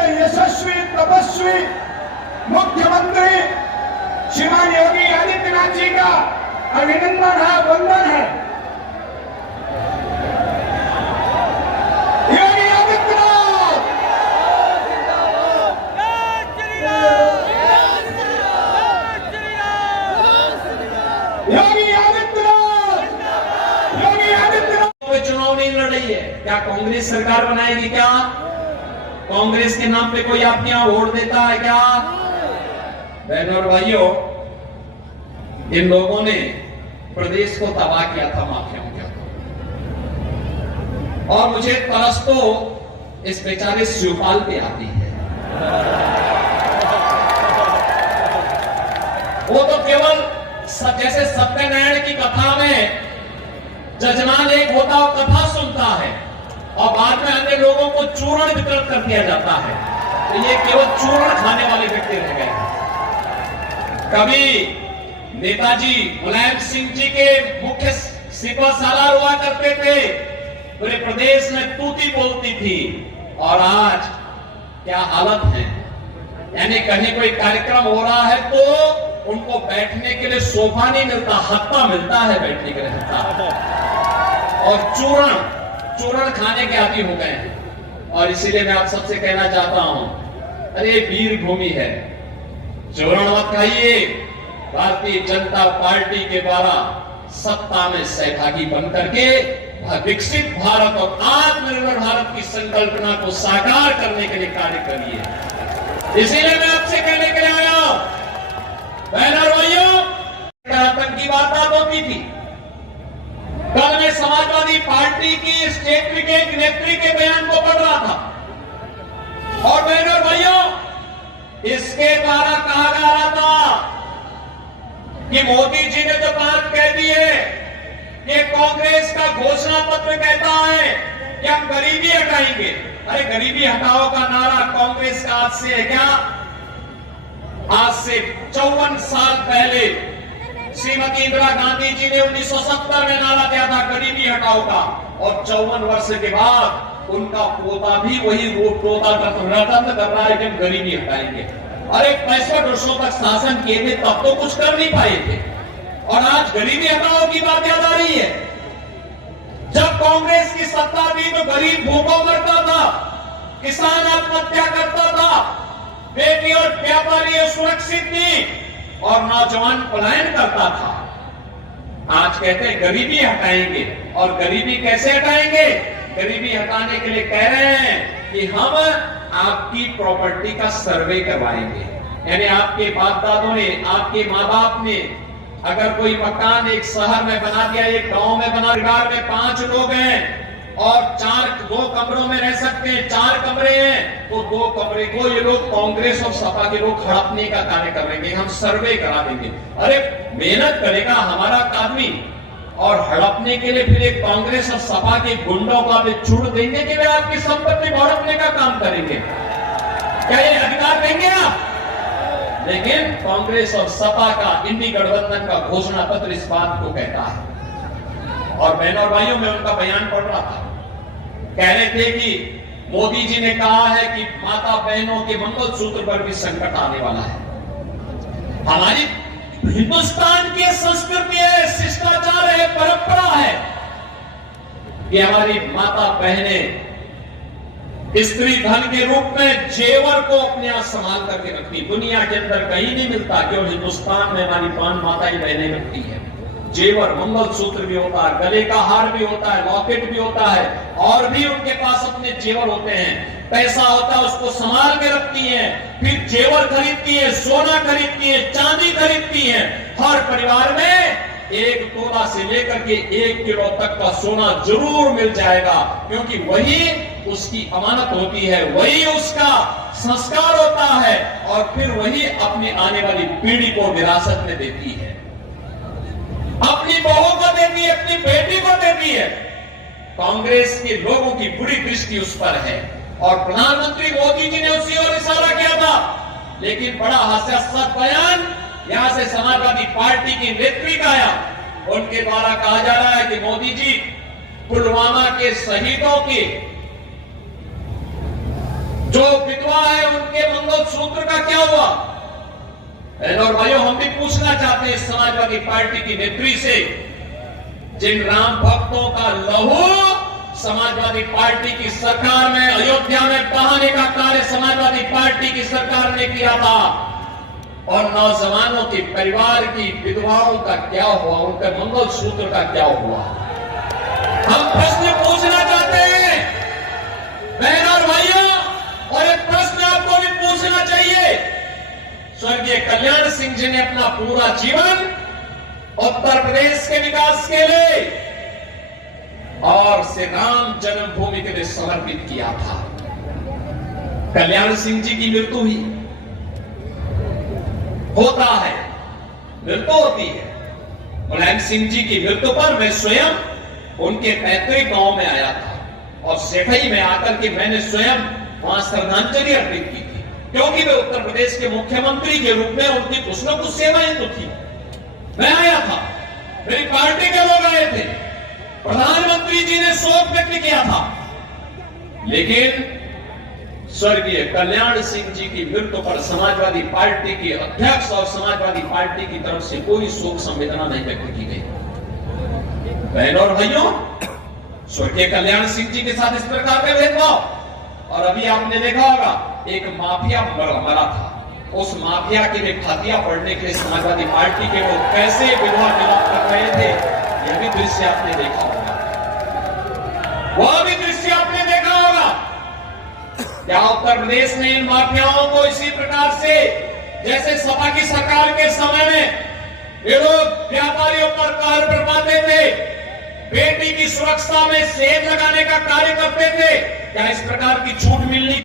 के यशस्वी तपस्वी मुख्यमंत्री श्रीमान योगी आदित्यनाथ जी का अभिनंदन है, वंदन है। योगी आदित्यनाथ, योगी आदित्यनाथ, योगी आदित्यनाथ। कोई चुनाव नहीं लड़ रही है क्या? कांग्रेस सरकार बनाएगी क्या? कांग्रेस के नाम पे कोई आपके यहां वोट देता है क्या? बहनों और भाइयों, इन लोगों ने प्रदेश को तबाह किया था माफियाओं के हाथों। और मुझे तरस तो इस बेचारे शिवपाल पे आती है। वो तो केवल जैसे सत्यनारायण की कथा में जजमान एक होता और कथा सुनता है और बाद में अन्य लोगों को चूर्ण वितरण कर दिया जाता है, तो ये केवल चूर्ण खाने वाले व्यक्ति रह गए। कभी नेताजी मुलायम सिंह जी के मुख्य सिपह सालार हुआ करते थे, पूरे प्रदेश में तूती बोलती थी, और आज क्या हालत है। यानी कहीं कोई कार्यक्रम हो रहा है तो उनको बैठने के लिए सोफा नहीं मिलता, हत्ता मिलता है बैठने के लिए हत्ता, और चूर्ण खाने के आदी हो गए हैं। और इसीलिए मैं आप सबसे कहना चाहता हूं, अरे वीर भूमि है, चूर्ण मत खाइए। भारतीय जनता पार्टी के द्वारा सत्ता में सहभागी बनकर के विकसित भारत और आत्मनिर्भर भारत की संकल्पना को साकार करने के लिए कार्य करिए। इसीलिए मैं आपसे कहने के लिए आया हूं, बहनों और भाइयों, आतंकी वारदात होती थी। कल मैं समाजवादी पार्टी की स्टेट के एक नेत्री के बयान को पढ़ रहा था, और बहनों और भाइयों, इसके द्वारा कहा जा रहा था कि मोदी जी ने जो बात कह दी है कि कांग्रेस का घोषणा पत्र कहता है कि हम गरीबी हटाएंगे। अरे गरीबी हटाओ का नारा कांग्रेस का आज से है क्या? आज से 54 साल पहले श्रीमती इंदिरा गांधी जी ने 1970 में नारा दिया था गरीबी हटाओ का, और 54 वर्ष के बाद उनका पोता भी वही पोता रटन कर रहा है कि हम गरीबी हटाएंगे। अरे 65 वर्षों तक शासन किए थे, तब तो कुछ कर नहीं पाए थे, और आज गरीबी हटाओ की बात याद आ रही है। जब कांग्रेस की सत्ता थी तो गरीब भूखों मरता था, किसान आत्महत्या करता था, बेटी और व्यापारी सुरक्षित थी, और नौजवान पलायन करता था। आज कहते हैं गरीबी हटाएंगे, और गरीबी कैसे हटाएंगे? गरीबी हटाने के लिए कह रहे हैं कि हम आपकी प्रॉपर्टी का सर्वे करवाएंगे। यानी आपके बाप दादों ने, आपके माँ बाप ने अगर कोई मकान एक शहर में बना दिया, एक गांव में बना, परिवार में 5 लोग हैं और 2 कमरों में रह सकते हैं, 4 कमरे हैं, तो 2 कमरे को ये लोग कांग्रेस और सपा के लोग हड़पने का कार्य करेंगे, हम सर्वे करा देंगे। अरे मेहनत करेगा हमारा आदमी, और हड़पने के लिए फिर एक कांग्रेस और सपा के गुंडों को आप छूट देंगे कि वे आपकी संपत्ति हड़पने का काम करेंगे? क्या ये अधिकार देंगे आप? लेकिन कांग्रेस और सपा का इंडी गठबंधन का घोषणा पत्र इस बात को कहता है। और बहनों और भाइयों, मैं उनका बयान पढ़ रहा था, कह रहे थे कि मोदी जी ने कहा है कि माता बहनों के मंगलसूत्र पर भी संकट आने वाला है। हमारी हिंदुस्तान की संस्कृति है, शिष्टाचार है, परंपरा है कि हमारी माता बहनें स्त्री धन के रूप में जेवर को अपने यहां संभाल करके रखती। दुनिया के अंदर कहीं नहीं मिलता, केवल हिंदुस्तान में हमारी माताएं बहनें रखती है। जेवर, मंगलसूत्र भी होता है, गले का हार भी होता है, लॉकेट भी होता है, और भी उनके पास अपने जेवर होते हैं। पैसा होता है उसको संभाल के रखती हैं, फिर जेवर खरीदती है, सोना खरीदती है, चांदी खरीदती है। हर परिवार में 1 तोला से लेकर के 1 किलो तक का सोना जरूर मिल जाएगा, क्योंकि वही उसकी अमानत होती है, वही उसका संस्कार होता है, और फिर वही अपनी आने वाली पीढ़ी को विरासत में देती है, अपनी बहू को देती है, अपनी बेटी को देती है। कांग्रेस के लोगों की बुरी दृष्टि उस पर है, और प्रधानमंत्री मोदी जी ने उसी ओर इशारा किया था। लेकिन बड़ा हास्यास्पद बयान यहां से समाजवादी पार्टी की नेत्री का आया। उनके द्वारा कहा जा रहा है कि मोदी जी पुलवामा के शहीदों की जो विधवा है उनके मंगलसूत्र का क्या हुआ? और भाइयों, हम भी पूछना चाहते हैं समाजवादी पार्टी की नेत्री से, जिन राम भक्तों का लहू समाजवादी पार्टी की सरकार में अयोध्या में बहाने का कार्य समाजवादी पार्टी की सरकार ने किया था, और नौजवानों के परिवार की विधवाओं का क्या हुआ, उनके मंगलसूत्र का क्या हुआ? हम प्रश्न पूछना चाहते हैं बहन और भाइयों, और एक प्रश्न आपको भी पूछना चाहिए। स्वर्गीय कल्याण सिंह जी ने अपना पूरा जीवन उत्तर प्रदेश के विकास के लिए और श्री राम जन्मभूमि के लिए समर्पित किया था। कल्याण सिंह जी की मृत्यु हुई, होता है, मृत्यु होती है। मुलायम सिंह जी की मृत्यु पर मैं स्वयं उनके पैतृक गांव में आया था और सेठई में आकर के मैंने स्वयं वहां श्रद्धांजलि अर्पित की थी, क्योंकि वे उत्तर प्रदेश के मुख्यमंत्री के रूप में उनकी कुछ न कुछ सेवाएं तो थी। मैं आया था, मेरी पार्टी के लोग आए थे, प्रधानमंत्री जी ने शोक व्यक्त किया था, लेकिन स्वर्गीय कल्याण सिंह जी की मृत्यु पर समाजवादी पार्टी के अध्यक्ष और समाजवादी पार्टी की तरफ से कोई शोक संवेदना नहीं व्यक्त की गई। बहनों और भाइयों, स्वर्गीय कल्याण सिंह जी के साथ इस प्रकार का भेदभाव, और अभी आपने देखा होगा एक माफिया मरा था, उस माफिया के लिए फातिया पढ़ने के लिए समाजवादी पार्टी के लोग कैसे विधवा विलाप कर रहे थे, यह भी दृश्य आपने देखा होगा, वह भी दृश्य आपने देखा होगा। क्या उत्तर प्रदेश ने इन माफियाओं को इसी प्रकार से, जैसे सपा की सरकार के समय में ये लोग व्यापारियों पर कहर बरपाते थे, बेटी की सुरक्षा में सेब लगाने का कार्य करते थे, क्या इस प्रकार की छूट मिलनी